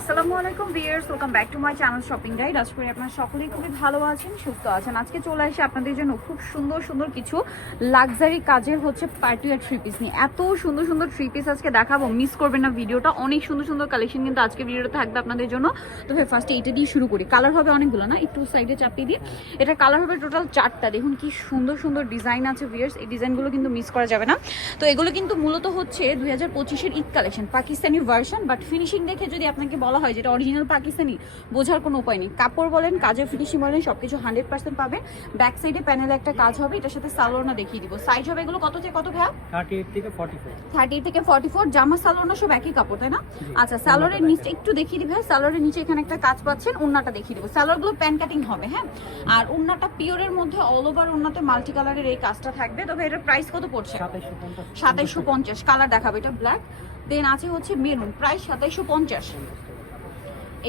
আসসালামু আলাইকুম viewers welcome back to my channel shopping guide আশা করি আপনারা সকলেই খুবই ভালো আছেন, সুস্থ আছেন। আজকে চলে আসি আপনাদের জন্য খুব সুন্দর সুন্দর কিছু লাক্সারি কাজের হচ্ছে পার্টি আর থ্রি পিস নিয়ে। এত সুন্দর সুন্দর থ্রি পিস আজকে দেখাবো। মিস করবেন না ভিডিওটা। অনেক সুন্দর সুন্দর কালেকশন কিন্তু আজকে ভিডিওটা থাকবে আপনাদের জন্য। তবে ফার্স্টে এটা দিয়ে শুরু করি। কালার হবে অনেকগুলো না? একটু সাইডে চাপিয়ে দিই। এটা কালার হবে টোটাল চারটা। দেখুন কি সুন্দর সুন্দর ডিজাইন আছে ভিউয়ার্স এই ডিজাইনগুলো কিন্তু মিস করা যাবে না। তো এগুলো কিন্তু মূলত হচ্ছে দুই হাজার পঁচিশের Eid collection Pakistani version but finishing দেখে যদি আপনাকে বলা হয় যেটা অরিজিনাল পাকিস্তানি বোঝার কোনো উপায় নেই। কাপড় বলেন কাজের ফিনিশিং বলেন সব কিছু হান্ড্রেড পার্সেন্ট পাবেন ব্যাক সাইডে প্যানেলে একটা কাজ হবে এটার সাথে সালোয়ারনা দেখিয়ে দিব। সাইজ হবে এগুলো কত থেকে কত ভাইয়া? থার্টি এইট থেকে ফর্টি ফোর থার্টি থেকে ফর্টি ফোর জামা সালোয়ারনা সব একই কাপড় তাই না? আচ্ছা সালোয়ারের নিচে একটু দেখিয়ে দিবে সালোয়ারের নিচে এখানে একটা কাজ পাচ্ছেন উন্নাটা দেখিয়ে দিব। সালোয়ারগুলো প্যান কাটিং হবে হ্যাঁ? আর উন্নাটা পিওরের মধ্যে অল ওভার উন্নাতে মাল্টি কালারের এই কাজটা থাকবে। তবে এটার প্রাইস কত পড়ছে? সাতাইশশো পঞ্চাশ। কালার দেখাবে এটা ব্ল্যাক দেন আছে হচ্ছে মেরুন প্রাইস সাতাইশশো পঞ্চাশ।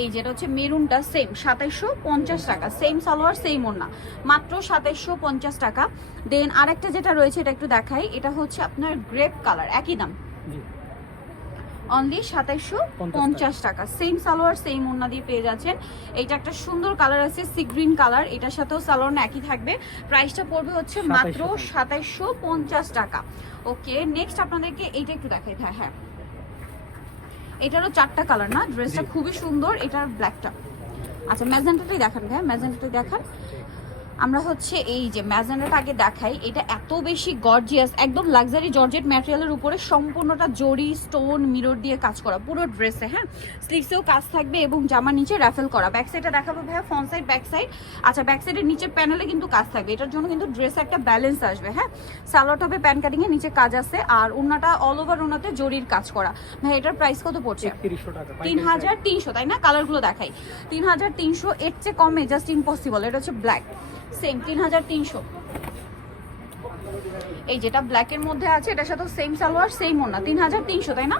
এই যেটা হচ্ছে মেরুনটা সেম সাতাইশশো পঞ্চাশ টাকা সেম সালোয়ার সেম ওড়না মাত্র সাতাইশশো পঞ্চাশ টাকা। দেন আরেকটা যেটা রয়েছে এটা একটু দেখাই এটা হচ্ছে আপনার গ্রেপ কালার একই দাম? অনলি সাতাইশশো পঞ্চাশ টাকা সেম সালোয়ার সেম ওড়না দিয়ে পেয়ে যাচ্ছেন। এটা একটা সুন্দর কালার আছে সি গ্রিন কালার এটার সাথেও সালোয়ার একই থাকবে। প্রাইসটা পড়বে হচ্ছে মাত্র 2750 সাতাইশশো পঞ্চাশ টাকা। ওকে নেক্সট আপনাদেরকে এইটা একটু দেখাই হ্যাঁ হ্যাঁ। এটারও চারটা কালার না? ড্রেসটা খুবই সুন্দর এটার ব্ল্যাকটা আচ্ছা ম্যাজেন্টাটাই দেখান ভাই ম্যাজেন্টাটাই দেখান। আমরা হচ্ছে এই যে ম্যাজেন্টাটা আগে দেখাই এটা এত বেশি গর্জিয়াস একদম লাক্সারি জর্জেট ম্যাটেরিয়ালের উপরে সম্পূর্ণটা জরি স্টোন মিরর দিয়ে কাজ করা পুরো ড্রেসে হ্যাঁ? স্লিভসেও কাজ থাকবে এবং জামার নিচে র্যাফেল করা। ব্যাক সাইডটা দেখাবো ভাইয়া ফ্রন্ট সাইড ব্যাক সাইড আচ্ছা ব্যাক সাইডের নিচের প্যানেলে কিন্তু কাজ থাকবে। এটার জন্য কিন্তু ড্রেসে একটা ব্যালেন্স আসবে হ্যাঁ? সালোয়ার হবে প্যান কাটিং এর নিচে কাজ আছে আর ওনাটা অল ওভার ওনাতে জরির কাজ করা। ভাই এটার প্রাইস কত পড়ছে? তিন হাজার তিনশো তাই না? কালারগুলো দেখাই। তিন হাজার তিনশো এর চেয়ে কমে জাস্ট ইম্পসিবল এটা হচ্ছে ব্ল্যাক সেম তিন হাজার তিনশো। এই যেটা ব্ল্যাকের মধ্যে আছে এটার সাথে সেম সালোয়ার সেম ওনা তিন হাজার তিনশো তাই না?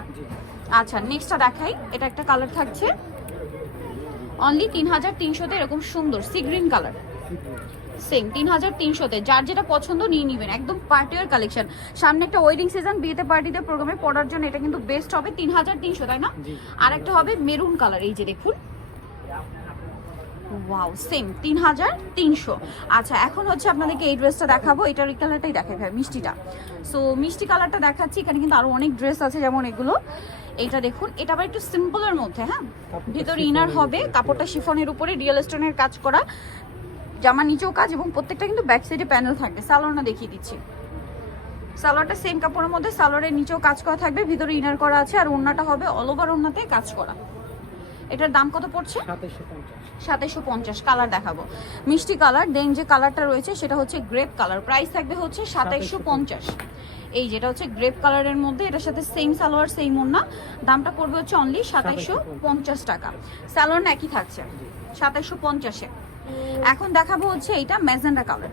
আচ্ছা নেক্সটটা দেখাই এটা একটা কালার থাকছে। অনলি তিন হাজার তিনশোতে এরকম সুন্দর সি গ্রিন কালার সেম তিন হাজার তিনশোতে। যার যেটা পছন্দ নিয়ে নিবেন একদম পার্টিওয়ার কালেকশন সামনে একটা ওয়েডিং সিজন বিয়েতে পার্টিতে প্রোগ্রামে পড়ার জন্য এটা কিন্তু বেস্ট হবে তিন হাজার তিনশো তাই না? আর একটা হবে মেরুন কালার এই যে দেখুন। ওয়াও সেম তিন হাজার তিনশো। আচ্ছা এখন হচ্ছে আপনাদেরকে এই ড্রেসটা দেখাবো। এটার এই কালারটাই দেখাই ভাই মিষ্টিটা। সো মিষ্টি কালারটা দেখাচ্ছি এখানে কিন্তু আরও অনেক ড্রেস আছে যেমন এগুলো। এইটা দেখুন এটা আবার একটু সিম্পলের মধ্যে হ্যাঁ? ভিতরে ইনার হবে কাপড়টা শিফনের উপরে রিয়েল স্টোনের কাজ করা জামার নিচেও কাজ এবং প্রত্যেকটা কিন্তু ব্যাক সাইডে প্যানেল থাকবে। সালোয়ারটা দেখিয়ে দিচ্ছি। সালোয়ারটা সেম কাপড়ের মধ্যে সালোয়ারের নিচেও কাজ করা থাকবে ভিতরে ইনার করা আছে আর ওড়নাটা হবে অল ওভার ওড়নাতে কাজ করা। এটার দাম কত পড়ছে? সাতাইশশো পঞ্চাশ। কালার দেখাবো। মিষ্টি কালার দেন যে কালারটা রয়েছে সেটা হচ্ছে গ্রেপ কালার। প্রাইস থাকবে হচ্ছে সাতাইশো পঞ্চাশ। এই যেটা হচ্ছে গ্রেপ কালারের মধ্যে এটার সাথে সেম সালোয়ার সেম ওড়না। দামটা পড়বে হচ্ছে অনলি সাতাইশো পঞ্চাশ টাকা। সালোয়ার একই থাকছে। সাতাইশো পঞ্চাশে। এখন দেখাবো হচ্ছে এইটা ম্যাজেন্ডা কালার।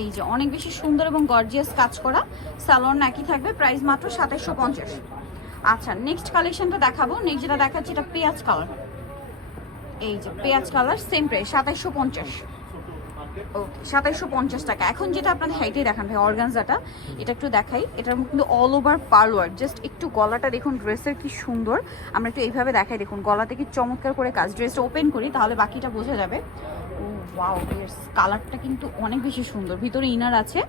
এই যে অনেক বেশি সুন্দর এবং গর্জিয়াস কাজ করা। সালোয়ার একই থাকবে। প্রাইস মাত্র সাতাইশো পঞ্চাশ। আচ্ছা নেক্সট কালেকশনটা দেখাবো। নেক্সট যেটা দেখাচ্ছি, এটা পেঁয়াজ কালার এই যে পেঁয়াজ কালার সেম প্রাইস সাতাইশো পঞ্চাশ। ওকে সাতাইশো পঞ্চাশ টাকা। এখন যেটা আপনার হাইটে দেখান ভাই অর্গানজাটা এটা একটু দেখাই। এটার কিন্তু all over pearl work just একটু গলাটা দেখুন ড্রেসের কি সুন্দর। আমরা একটু এইভাবে দেখাই, দেখুন, গলাতে কি চমৎকার করে কাজ। ড্রেসটা ওপেন করি, তাহলে বাকিটা বোঝা যাবে। ওয়াও কালারটা কিন্তু অনেক বেশি সুন্দর। ভিতরে ইনার আছে।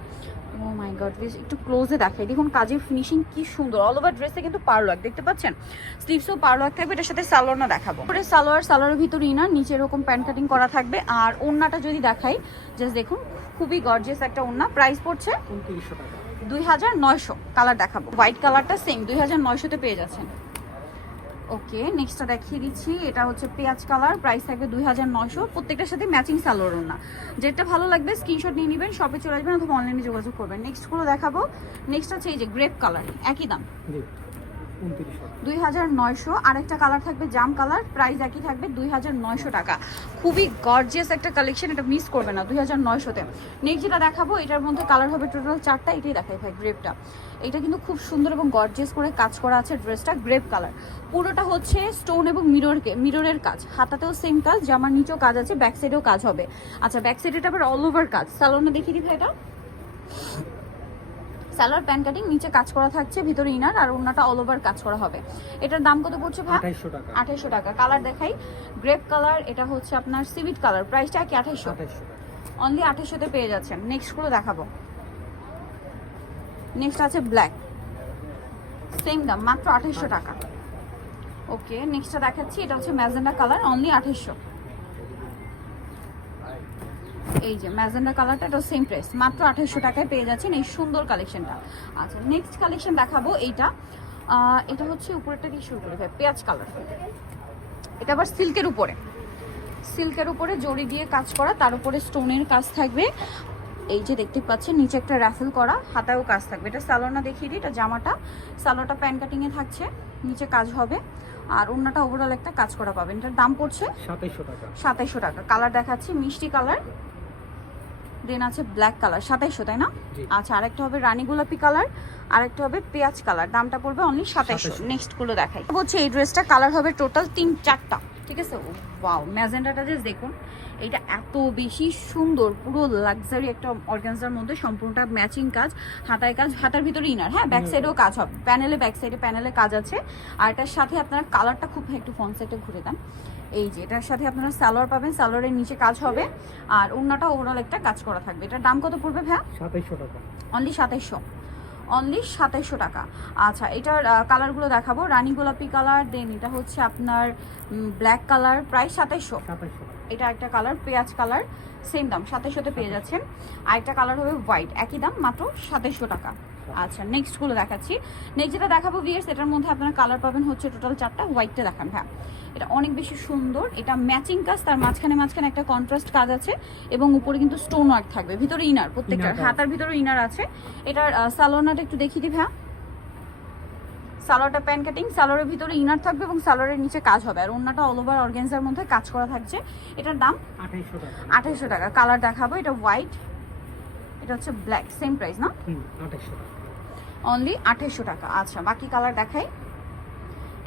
ও মাই গড বেশ একটু ক্লোজে দেখাই। দেখুন কাজের ফিনিশিং কি সুন্দর। অল ওভার ড্রেসে কিন্তু পার্লার দেখতে পাচ্ছেন? স্লিভসও পার্লার থাকবে এটার সাথে সালোয়ার দেখাবো। পরে সালোয়ার সালোয়ারের ভিতরে ইনার নিচে এরকম প্যান্ট কাটিং করা থাকবে। আর ওড়নাটা যদি দেখাই জাস্ট দেখুন খুবই গর্জিয়াস একটা ওড়না প্রাইস পড়ছে উনত্রিশশো টাকা। দুই হাজার নয়শো। কালার দেখাবো। হোয়াইট কালারটা সেম দুই হাজার নয়শোতে পেয়ে যাচ্ছেন। ওকে নেক্সটটা দেখিয়ে দিচ্ছি। এটা হচ্ছে পেঁয়াজ কালার প্রাইস থাকবে দুই হাজার নয়শো। প্রত্যেকটার সাথে ম্যাচিং সালোয়ার না। যেটা ভালো লাগবে স্ক্রিনশট নিয়ে নেবেন শপে চলে আসবেন অথবা অনলাইনে যোগাযোগ করবেন। নেক্সটগুলো দেখাবো। নেক্সট হচ্ছে এই যে গ্রেপ কালার একই দাম। দুই হাজার নয়শো, আরেকটা কালার থাকবে জাম কালার প্রাইস একই থাকবে দুই হাজার নয়শো টাকা। খুবই গর্জিয়াস একটা কালেকশন এটা মিস করবে না দুই হাজার নয়শোতে। নেক্সট দেখাবো, এটার মধ্যে কালার হবে টোটাল চারটা, এটাই দেখাই ভাই গ্রেপটা কিন্তু খুব সুন্দর এবং গর্জিয়াস করে কাজ করা আছে ড্রেসটা গ্রেপ কালার পুরোটা হচ্ছে স্টোন এবং মিররকে মিররের কাজ। হাতাতেও সেম কাজ, জামার নিচেও কাজ আছে ব্যাক সাইডেও কাজ হবে। আচ্ছা ব্যাক সাইডে আবার অল ওভার কাজ। স্যালোনে দেখিয়ে দিই ভাই এটা। স্যালোয়ার প্যান্ট কাটিং নিচে কাজ করা থাকছে ভিতরে ইনার আর ওনাটা অল ওভার কাজ করা হবে। এটার দাম কত পড়ছে ভাই? আঠাইশশো টাকা। আঠাইশো টাকা। কালার দেখাই। গ্রেপ কালার এটা হচ্ছে আপনার সিভিট কালার প্রাইসটা কি আঠাইশো অনলি আঠাইশোতে পেয়ে যাচ্ছেন। নেক্সটগুলো দেখাবো। নেক্সট আছে ব্ল্যাক সেম দাম মাত্র আঠাইশো টাকা। ওকে নেক্সটটা দেখাচ্ছি। এটা হচ্ছে ম্যাজেন্ডা কালার অনলি আঠাইশো এই যে ম্যাজেন্ডা কালারটা এটা সেম প্রাইস মাত্র আঠাইশো টাকায় পেয়ে যাচ্ছেন এই সুন্দর কালেকশনটা আচ্ছা নেক্সট কালেকশন দেখাবো এইটা। এটা হচ্ছে উপরেরটা দিয়ে শুরু করে পেঁয়াজ কালার এটা আবার সিল্কের উপরে। সিল্কের উপরে জড়ি দিয়ে কাজ করা তার উপরে স্টোনের কাজ থাকবে। এই যে দেখতে পাচ্ছেন নিচে একটা র্যাফেল করা হাতায়ও কাজ থাকবে। এটা সালোনা দেখিয়ে দিই এটা জামাটা। সালোটা প্যান কাটিংয়ে থাকছে নিচে কাজ হবে। আর অন্যটা ওভারঅল একটা কাজ করা পাবেন। এটার দাম পড়ছে সাতাইশশো টাকা। সাতাইশশো টাকা। কালার দেখাচ্ছি মিষ্টি কালার দেন আছে ব্ল্যাক কালার সাতাইশো তাই না। আচ্ছা আরেকটা হবে রানী গোলাপি কালার আরেকটা হবে পেঁয়াজ কালার দামটা পড়বে অনলি সাতাইশো 2700 নেক্সটগুলো দেখাই। হচ্ছে এই ড্রেসটা কালার হবে টোটাল তিন চারটা ঠিক আছে? ওয়াও ম্যাজেন্ডাটা জাস্ট দেখুন এটা এত বেশি সুন্দর পুরো লাক্সারি একটা অর্গানজার মধ্যে সম্পূর্ণটা ম্যাচিং কাজ হাতায় কাজ হাতার ভিতরে ইনার হ্যাঁ? ব্যাক সাইডেও কাজ হবে প্যানেলে ব্যাক সাইডে প্যানেলে কাজ আছে। আর এটার সাথে আপনারা কালারটা খুব একটু ফ্রন্ট সাইডে ঘুরে দেন। এই যে এটার সাথে আপনারা সালোয়ার পাবেন সালোয়ারের নিচে কাজ হবে। আর অন্যটা ওভারঅল একটা কাজ করা থাকবে। এটার দাম কত পড়বে ভাইয়া? সাতাইশশো টাকা। অনলি সাতাইশশো। অনলি সাতাইশশো টাকা। আচ্ছা এটার কালারগুলো দেখাবো। রানী গোলাপি কালার দেন এটা হচ্ছে আপনার ব্ল্যাক কালার প্রায় সাতাইশশো। এটা একটা কালার পেঁয়াজ কালার সেম দাম সাতাইশোতে পেয়ে যাচ্ছেন। আর একটা কালার হবে হোয়াইট একই দাম মাত্র সাতাইশশো টাকা। আচ্ছা নেক্সটগুলো দেখাচ্ছি। নেক্সট যেটা দেখাবো ভিয়ার্স এটার মধ্যে আপনারা কালার পাবেন হচ্ছে টোটাল চারটা হোয়াইটটা দেখান হ্যাঁ এটা অনেক বেশি সুন্দর এটা ম্যাচিং কাজ তার মাঝখানে মাঝখানে একটা কন্ট্রাস্ট কাজ আছে এবং উপরে কিন্তু স্টোন ওয়ার্ক থাকবে ভিতরে ইনার প্রত্যেকটা হাতার ভিতরে ইনার আছে। এটার সালোনাটা একটু দেখিয়ে দিই হ্যাঁ সালোয়ারটা প্যান কাটিং সালোয়ারের ভিতরে ইনার থাকবে এবং সালোয়ারের নিচে কাজ হবে। আর অন্যটা অল ওভার অর্গেন্সার মধ্যে কাজ করা থাকছে। এটার দাম টাকা। আঠাইশশো টাকা। কালার দেখাবো এটা হোয়াইট এটা হচ্ছে ব্ল্যাক সেম প্রাইস না? অনলি আঠাইশশো টাকা। আচ্ছা বাকি কালার দেখাই।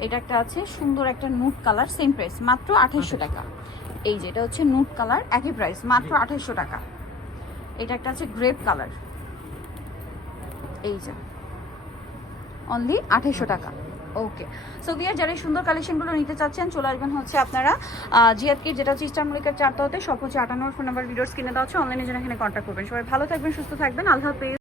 এটা একটা আছে সুন্দর একটা নুট কালার সেম প্রাইস মাত্র আঠাইশশো টাকা। এই যে এটা হচ্ছে নুট কালার একই প্রাইস মাত্র জি। আঠাইশশো টাকা। এটা একটা আছে গ্রেপ কালার এই যে। অনলি আঠাইশশো টাকা। ওকে সো বিয়ার যারা সুন্দর কালেকশনগুলো নিতে চাচ্ছেন, চলে আসবেন হচ্ছে আপনারা জিয়াদকে যেটা হচ্ছে ইস্টার মলিকার চারটা হতে সব হচ্ছে আটান্ন ফোন নাম্বার ভিডিওস কিনে দেওয়া হচ্ছে অনলাইনে যেন এখানে কন্ট্যাক্ট করবেন। সবাই ভালো থাকবেন, সুস্থ থাকবেন, আল্লাহ হাফেজ।